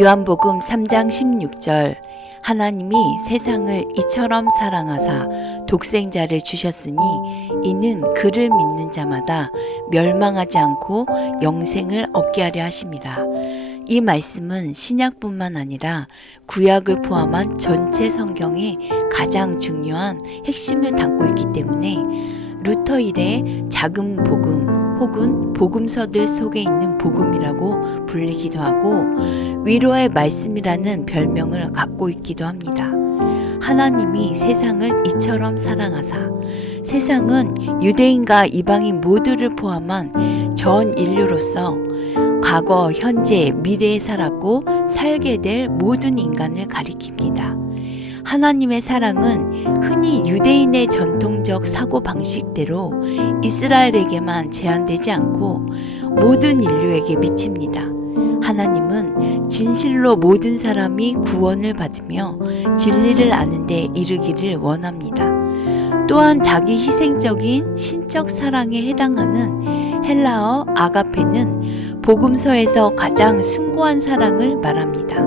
요한복음 3장 16절 하나님이 세상을 이처럼 사랑하사 독생자를 주셨으니 이는 그를 믿는 자마다 멸망하지 않고 영생을 얻게 하려 하심이라. 이 말씀은 신약뿐만 아니라 구약을 포함한 전체 성경의 가장 중요한 핵심을 담고 있기 때문에 루터 이래 작은 복음 혹은 복음서들 속에 있는 복음이라고 불리기도 하고 위로의 말씀이라는 별명을 갖고 있기도 합니다. 하나님이 세상을 이처럼 사랑하사, 세상은 유대인과 이방인 모두를 포함한 전 인류로서 과거, 현재, 미래에 살았고 살게 될 모든 인간을 가리킵니다. 하나님의 사랑은 흔히 유대인의 전통적 사고방식대로 이스라엘에게만 제한되지 않고 모든 인류에게 미칩니다. 하나님은 진실로 모든 사람이 구원을 받으며 진리를 아는 데 이르기를 원합니다. 또한 자기 희생적인 신적 사랑에 해당하는 헬라어 아가페는 복음서에서 가장 숭고한 사랑을 말합니다.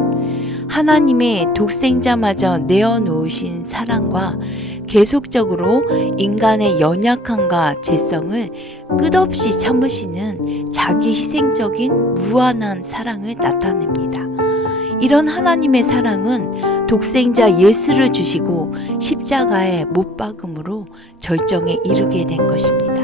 하나님의 독생자마저 내어놓으신 사랑과 계속적으로 인간의 연약함과 죄성을 끝없이 참으시는 자기 희생적인 무한한 사랑을 나타냅니다. 이런 하나님의 사랑은 독생자 예수를 주시고 십자가에 못 박음으로 절정에 이르게 된 것입니다.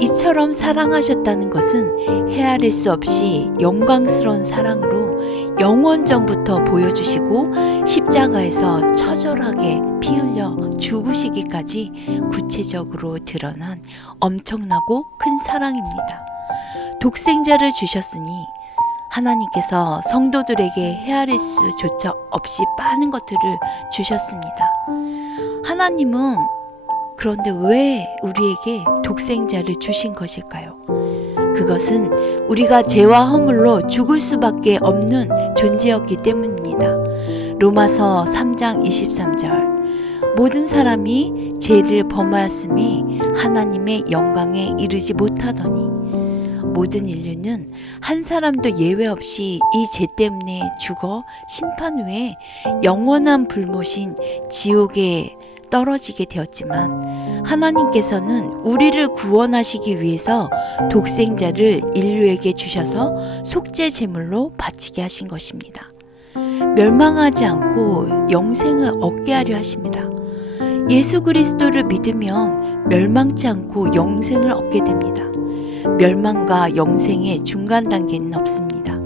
이처럼 사랑하셨다는 것은 헤아릴 수 없이 영광스러운 사랑으로 영원전부터 보여주시고 십자가에서 처절하게 피 흘려 죽으시기까지 구체적으로 드러난 엄청나고 큰 사랑입니다. 독생자를 주셨으니 하나님께서 성도들에게 헤아릴 수조차 없이 많은 것들을 주셨습니다. 하나님은 그런데 왜 우리에게 독생자를 주신 것일까요? 그것은 우리가 죄와 허물로 죽을 수밖에 없는 존재였기 때문입니다. 로마서 3장 23절 모든 사람이 죄를 범하였음에 하나님의 영광에 이르지 못하더니 모든 인류는 한 사람도 예외 없이 이 죄 때문에 죽어 심판 후에 영원한 불못인 지옥에 떨어지게 되었지만 하나님께서는 우리를 구원하시기 위해서 독생자를 인류에게 주셔서 속죄 제물로 바치게 하신 것입니다. 멸망하지 않고 영생을 얻게 하려 하십니다. 예수 그리스도를 믿으면 멸망치 않고 영생을 얻게 됩니다. 멸망과 영생의 중간 단계는 없습니다.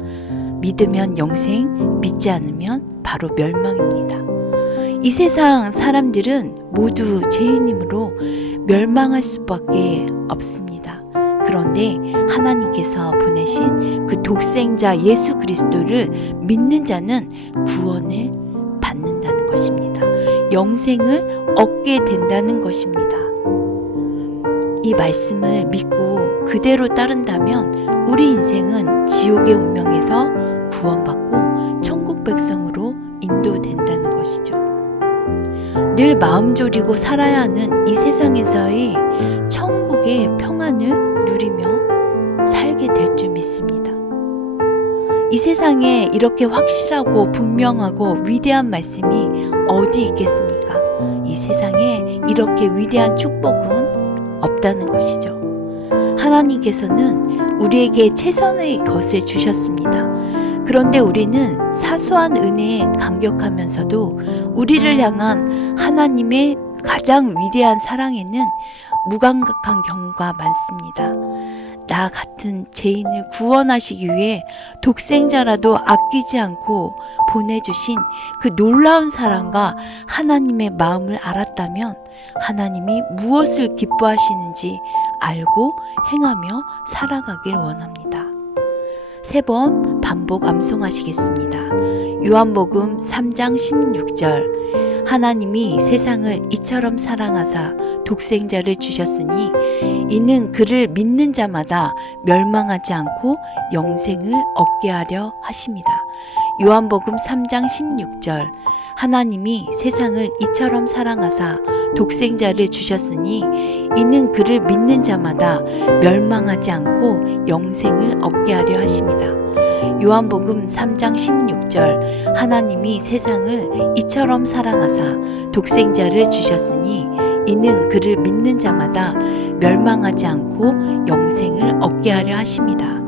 믿으면 영생, 믿지 않으면 바로 멸망입니다. 이 세상 사람들은 모두 죄인이므로 멸망할 수밖에 없습니다. 그런데 하나님께서 보내신 그 독생자 예수 그리스도를 믿는 자는 구원을 받는다는 것입니다. 영생을 얻게 된다는 것입니다. 이 말씀을 믿고 그대로 따른다면 우리 인생은 지옥의 운명에서 구원받고 천국 백성으로 인도된다는 것이죠. 늘 마음 졸이고 살아야 하는 이 세상에서의 천국의 평안을 누리며 살게 될 줄 믿습니다. 이 세상에 이렇게 확실하고 분명하고 위대한 말씀이 어디 있겠습니까? 이 세상에 이렇게 위대한 축복은 없다는 것이죠. 하나님께서는 우리에게 최선의 것을 주셨습니다. 그런데 우리는 사소한 은혜에 감격하면서도 우리를 향한 하나님의 가장 위대한 사랑에는 무감각한 경우가 많습니다. 나 같은 죄인을 구원하시기 위해 독생자라도 아끼지 않고 보내주신 그 놀라운 사랑과 하나님의 마음을 알았다면 하나님이 무엇을 기뻐하시는지 알고 행하며 살아가길 원합니다. 3번 반복 암송하시겠습니다. 요한복음 3장 16절 하나님이 세상을 이처럼 사랑하사 독생자를 주셨으니 이는 그를 믿는 자마다 멸망하지 않고 영생을 얻게 하려 하심이라. 요한복음 3장 16절 하나님이 세상을 이처럼 사랑하사 독생자를 주셨으니 이는 그를 믿는 자마다 멸망하지 않고 영생을 얻게 하려 하심이라. 요한복음 3장 16절 하나님이 세상을 이처럼 사랑하사 독생자를 주셨으니 이는 그를 믿는 자마다 멸망하지 않고 영생을 얻게 하려 하심이라.